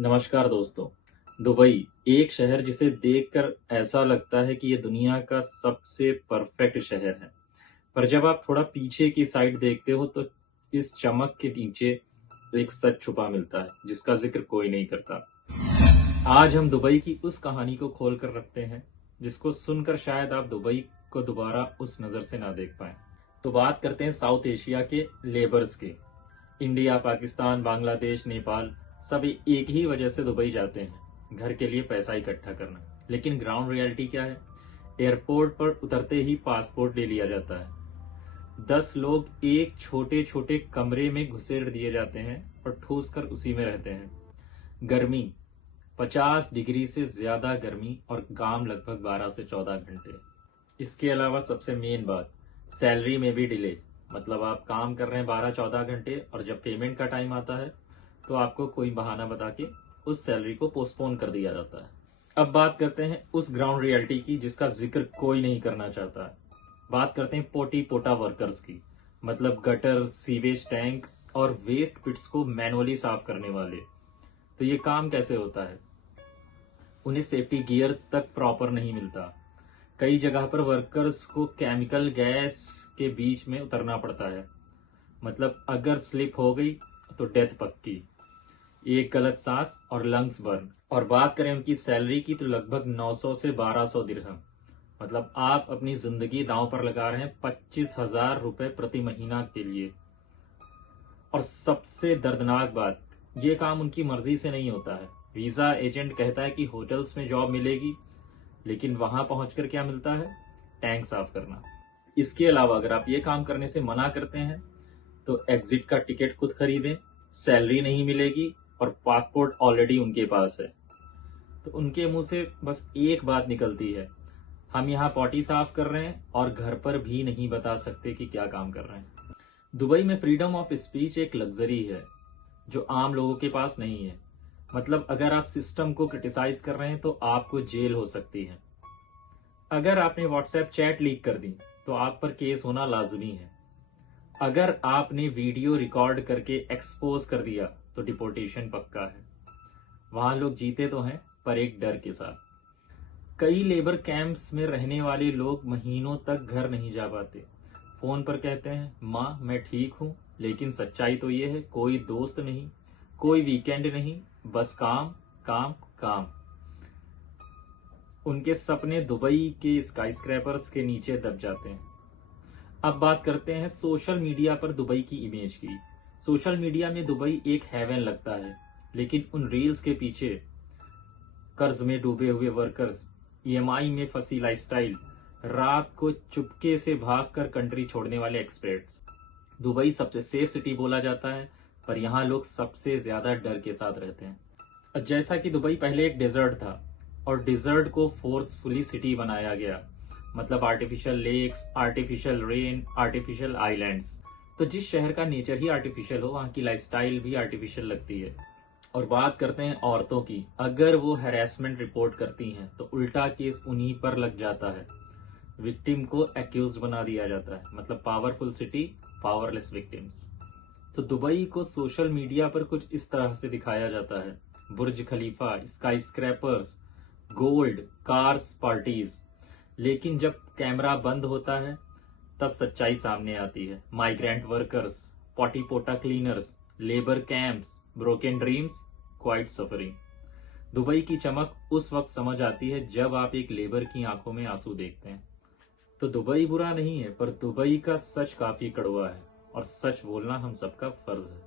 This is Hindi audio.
नमस्कार दोस्तों। दुबई एक शहर जिसे देखकर ऐसा लगता है कि ये दुनिया का सबसे परफेक्ट शहर है। पर जब आप थोड़ा पीछे की साइड देखते हो तो इस चमक के नीचे एक सच छुपा मिलता है जिसका जिक्र कोई नहीं करता। आज हम दुबई की उस कहानी को खोल कर रखते हैं जिसको सुनकर शायद आप दुबई को दोबारा उस नज़र से ना देख पाए। तो बात करते हैं साउथ एशिया के लेबर्स की। इंडिया, पाकिस्तान, बांग्लादेश, नेपाल सभी एक ही वजह से दुबई जाते हैं, घर के लिए पैसा इकट्ठा करना। लेकिन ग्राउंड रियलिटी क्या है? एयरपोर्ट पर उतरते ही पासपोर्ट ले लिया जाता है। 10 लोग एक छोटे छोटे कमरे में घुसेड़ दिए जाते हैं और ठूस कर उसी में रहते हैं। गर्मी 50 डिग्री से ज्यादा गर्मी और काम लगभग 12 से 14 घंटे। इसके अलावा सबसे मेन बात, सैलरी में भी डिले। मतलब आप काम कर रहे हैं 12-14 घंटे और जब पेमेंट का टाइम आता है तो आपको कोई बहाना बता के उस सैलरी को पोस्टपोन कर दिया जाता है। अब बात करते हैं उस ग्राउंड रियलिटी की जिसका जिक्र कोई नहीं करना चाहता है। बात करते हैं पोटी पोटा वर्कर्स की, मतलब गटर, सीवेज टैंक और वेस्ट पिट्स को मैनुअली साफ करने वाले। तो ये काम कैसे होता है? उन्हें सेफ्टी गियर तक प्रॉपर नहीं मिलता। कई जगह पर वर्कर्स को केमिकल गैस के बीच में उतरना पड़ता है। मतलब अगर स्लिप हो गई तो डेथ पक्की। एक गलत सांस और लंग्स बर्न। और बात करें उनकी सैलरी की तो लगभग 900 से 1200 दिरहम। मतलब आप अपनी जिंदगी दांव पर लगा रहे हैं 25,000 रुपए प्रति महीना के लिए। और सबसे दर्दनाक बात, ये काम उनकी मर्जी से नहीं होता है। वीजा एजेंट कहता है कि होटल्स में जॉब मिलेगी, लेकिन वहां पहुंचकर क्या मिलता है? टैंक साफ करना। इसके अलावा अगर आप ये काम करने से मना करते हैं तो एग्जिट का टिकट खुद खरीदें, सैलरी नहीं मिलेगी और पासपोर्ट ऑलरेडी उनके पास है। तो उनके मुंह से बस एक बात निकलती है, हम यहाँ पॉटी साफ कर रहे हैं, और घर पर भी नहीं बता सकते कि क्या काम कर रहे हैं। दुबई में फ्रीडम ऑफ स्पीच एक लग्जरी है जो आम लोगों के पास नहीं है। मतलब अगर आप सिस्टम को क्रिटिसाइज कर रहे हैं तो आपको जेल हो सकती है। अगर आपने व्हाट्सएप चैट लीक कर दी तो आप पर केस होना लाजमी है। अगर आपने वीडियो रिकॉर्ड करके एक्सपोज कर दिया तो डिपोर्टेशन पक्का है। वहां लोग जीते तो हैं पर एक डर के साथ। कई लेबर कैंप्स में रहने वाले लोग महीनों तक घर नहीं जा पाते। फोन पर कहते हैं, माँ मैं ठीक हूं, लेकिन सच्चाई तो ये है कोई दोस्त नहीं, कोई वीकेंड नहीं, बस काम काम काम। उनके सपने दुबई के स्काईस्क्रैपर्स के नीचे दब जाते हैं। अब बात करते हैं सोशल मीडिया पर दुबई की इमेज की। सोशल मीडिया में दुबई एक हेवन लगता है, लेकिन उन रील्स के पीछे कर्ज में डूबे हुए वर्कर्स, ईएमआई में फंसी लाइफस्टाइल, रात को चुपके से भागकर कंट्री छोड़ने वाले एक्सपर्ट्स। दुबई सबसे सेफ सिटी बोला जाता है, पर यहाँ लोग सबसे ज्यादा डर के साथ रहते हैं। जैसा कि दुबई पहले एक डेजर्ट था और डेजर्ट को फोर्सफुली सिटी बनाया गया। मतलब artificial lakes, artificial rain, artificial islands. तो जिस शहर का नेचर ही आर्टिफिशियल हो, वहाँ की लाइफस्टाइल भी आर्टिफिशियल लगती है। और बात करते हैं औरतों की। अगर वो हैरेसमेंट रिपोर्ट करती हैं तो उल्टा केस उन्हीं पर लग जाता है। विक्टिम को एक्यूज बना दिया जाता है। मतलब पावरफुल सिटी, पावरलेस विक्टिम्स। तो दुबई को सोशल मीडिया पर कुछ इस तरह से दिखाया जाता है, Burj Khalifa, skyscrapers, gold, cars, parties. लेकिन जब कैमरा बंद होता है तब सच्चाई सामने आती है। माइग्रेंट वर्कर्स, पॉटी पोटा cleaners, labour camps, broken dreams, quiet suffering. Dubai की चमक उस वक्त समझ आती है जब आप एक लेबर की आंखों में आंसू देखते हैं। तो दुबई बुरा नहीं है, पर दुबई का सच काफी कड़वा है और सच बोलना हम सबका फर्ज है।